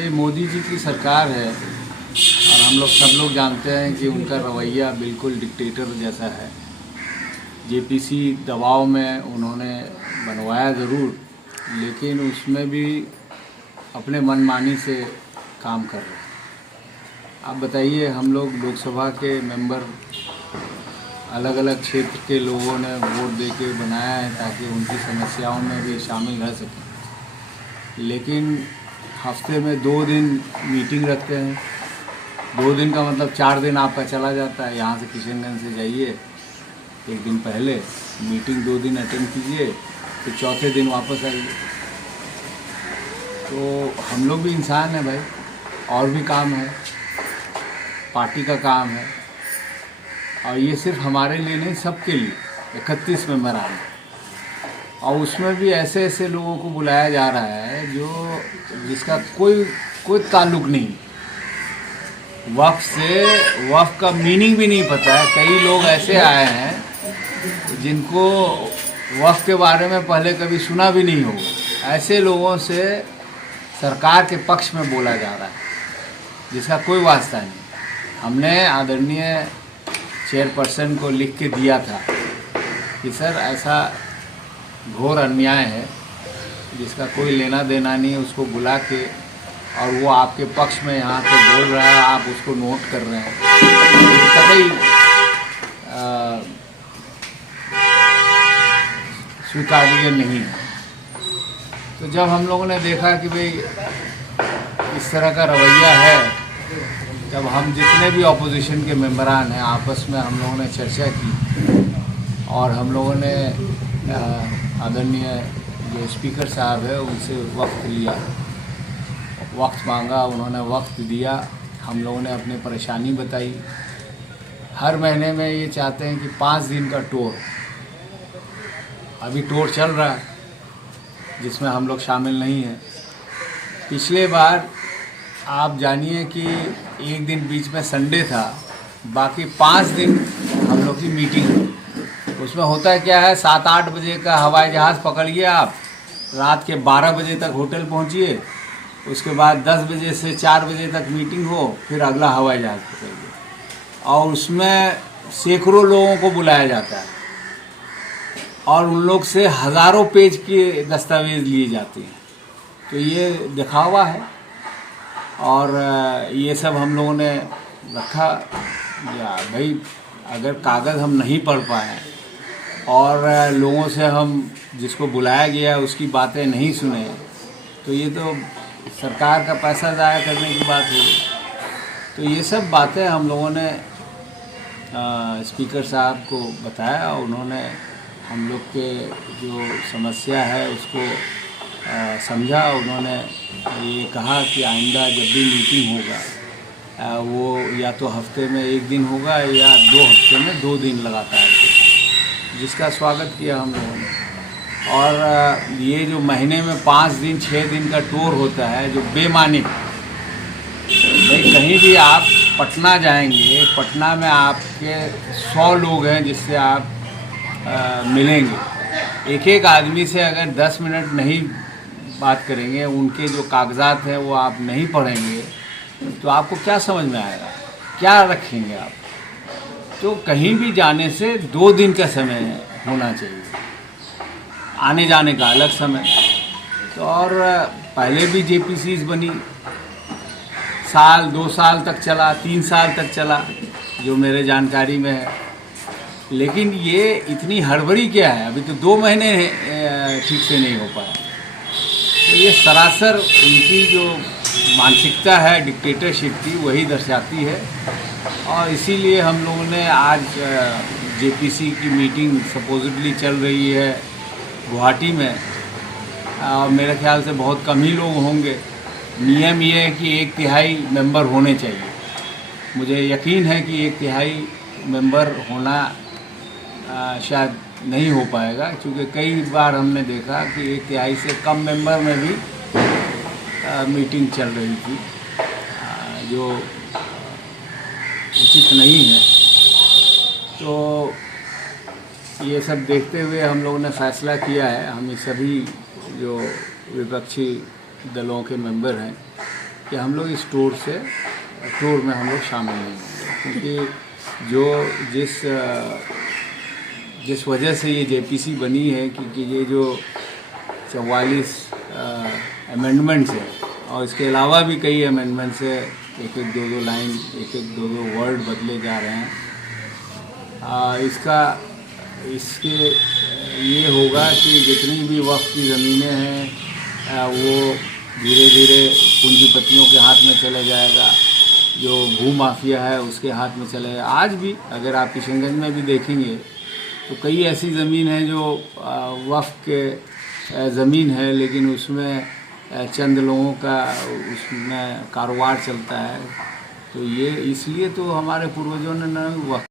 ये मोदी जी की सरकार है और हम लोग सब लोग जानते हैं कि उनका रवैया बिल्कुल डिक्टेटर जैसा है। जेपीसी दबाव में उन्होंने बनवाया ज़रूर, लेकिन उसमें भी अपने मनमानी से काम कर रहे हैं। आप बताइए, हम लोग लोकसभा के मेंबर अलग अलग क्षेत्र के लोगों ने वोट दे के बनाया है ताकि उनकी समस्याओं में भी शामिल रह सकें, लेकिन हफ्ते में 2 दिन मीटिंग रखते हैं। 2 दिन का मतलब 4 दिन आपका चला जाता है। यहाँ से किशनगंज से जाइए, एक दिन पहले मीटिंग 2 दिन अटेंड कीजिए, फिर चौथे दिन वापस आइए। तो हम लोग भी इंसान हैं भाई, और भी काम है, पार्टी का काम है, और ये सिर्फ हमारे लिए नहीं, सबके लिए 31 मेंबर आए हैं। और उसमें भी ऐसे ऐसे लोगों को बुलाया जा रहा है जिसका कोई ताल्लुक नहीं, वक्फ से, वक्फ का मीनिंग भी नहीं पता है। कई लोग ऐसे आए हैं जिनको वक्फ के बारे में पहले कभी सुना भी नहीं होगा। ऐसे लोगों से सरकार के पक्ष में बोला जा रहा है जिसका कोई वास्ता नहीं। हमने आदरणीय चेयरपर्सन को लिख के दिया था कि सर ऐसा घोर अन्याय है जिसका कोई लेना देना नहीं, उसको बुला के, और वो आपके पक्ष में यहाँ पे बोल रहा है, आप उसको नोट कर रहे हैं, कतई स्वीकार्य नहीं है। तो जब हम लोगों ने देखा कि भाई इस तरह का रवैया है, जब हम जितने भी ऑपोजिशन के मेंबरान हैं आपस में हम लोगों ने चर्चा की, और हम लोगों ने आदरणीय जो स्पीकर साहब है उनसे वक्त लिया, वक्त मांगा, उन्होंने वक्त दिया। हम लोगों ने अपनी परेशानी बताई। हर महीने में ये चाहते हैं कि 5 दिन का टूर, अभी टूर चल रहा है जिसमें हम लोग शामिल नहीं हैं। पिछले बार आप जानिए कि एक दिन बीच में संडे था, बाकी 5 दिन हम लोग की मीटिंग हुई। उसमें होता है क्या है, 7-8 बजे का हवाई जहाज़ पकड़िए, आप रात के 12 बजे तक होटल पहुंचिए, उसके बाद 10 बजे से 4 बजे तक मीटिंग हो, फिर अगला हवाई जहाज़ पकड़िए, और उसमें सैकड़ों लोगों को बुलाया जाता है और उन लोग से हज़ारों पेज के दस्तावेज़ लिए जाते हैं। तो ये दिखावा है, और ये सब हम लोगों ने रखा। या भाई, अगर कागज़ हम नहीं पढ़ पाए और लोगों से हम जिसको बुलाया गया उसकी बातें नहीं सुने, तो ये तो सरकार का पैसा ज़ाया करने की बात है। तो ये सब बातें हम लोगों ने स्पीकर साहब को बताया, उन्होंने हम लोग के जो समस्या है उसको समझा। उन्होंने ये कहा कि आइंदा जब भी मीटिंग होगा वो या तो हफ्ते में 1 दिन होगा या 2 हफ्ते में 2 दिन लगातार, जिसका स्वागत किया हम लोगों ने। और ये जो महीने में 5 दिन 6 दिन का टूर होता है जो बेमानी, भाई कहीं भी आप पटना जाएंगे, पटना में आपके 100 लोग हैं जिससे आप मिलेंगे। एक आदमी से अगर 10 मिनट नहीं बात करेंगे, उनके जो कागजात हैं वो आप नहीं पढ़ेंगे, तो आपको क्या समझ में आएगा, क्या रखेंगे आप। तो कहीं भी जाने से 2 दिन का समय होना चाहिए, आने जाने का अलग समय। तो और पहले भी जेपीसीज बनी, साल 2 साल तक चला, 3 साल तक चला, जो मेरे जानकारी में है। लेकिन ये इतनी हड़बड़ी क्या है, अभी तो 2 महीने ठीक से नहीं हो पाया। तो ये सरासर उनकी जो मानसिकता है डिक्टेटरशिप की, वही दर्शाती है। और इसीलिए हम लोगों ने आज जेपीसी की मीटिंग सपोजिटली चल रही है गुवाहाटी में, और मेरे ख्याल से बहुत कम ही लोग होंगे। नियम ये है कि 1/3 मेंबर होने चाहिए। मुझे यकीन है कि 1/3 मेंबर होना शायद नहीं हो पाएगा, क्योंकि कई बार हमने देखा कि 1/3 से कम मेंबर में भी मीटिंग चल रही थी, जो उचित नहीं है। तो ये सब देखते हुए हम लोगों ने फैसला किया है, हम सभी जो विपक्षी दलों के मेंबर हैं कि हम लोग इस टूर में हम लोग शामिल नहीं होंगे, क्योंकि जिस वजह से ये जेपीसी बनी है, क्योंकि ये जो 44 अमेंडमेंट्स है और इसके अलावा भी कई अमेंडमेंट्स है, एक दो लाइन, एक दो वर्ड बदले जा रहे हैं। इसके ये होगा कि जितनी भी वक्फ की ज़मीनें हैं वो धीरे धीरे पूंजीपतियों के हाथ में चले जाएगा, जो भू माफिया है उसके हाथ में चले जाएगा। आज भी अगर आप किशनगंज में भी देखेंगे तो कई ऐसी ज़मीन है जो वक्फ के ज़मीन है, लेकिन उसमें चंद लोगों का उसमें कारोबार चलता है। तो ये इसलिए तो हमारे पूर्वजों ने न वक्फ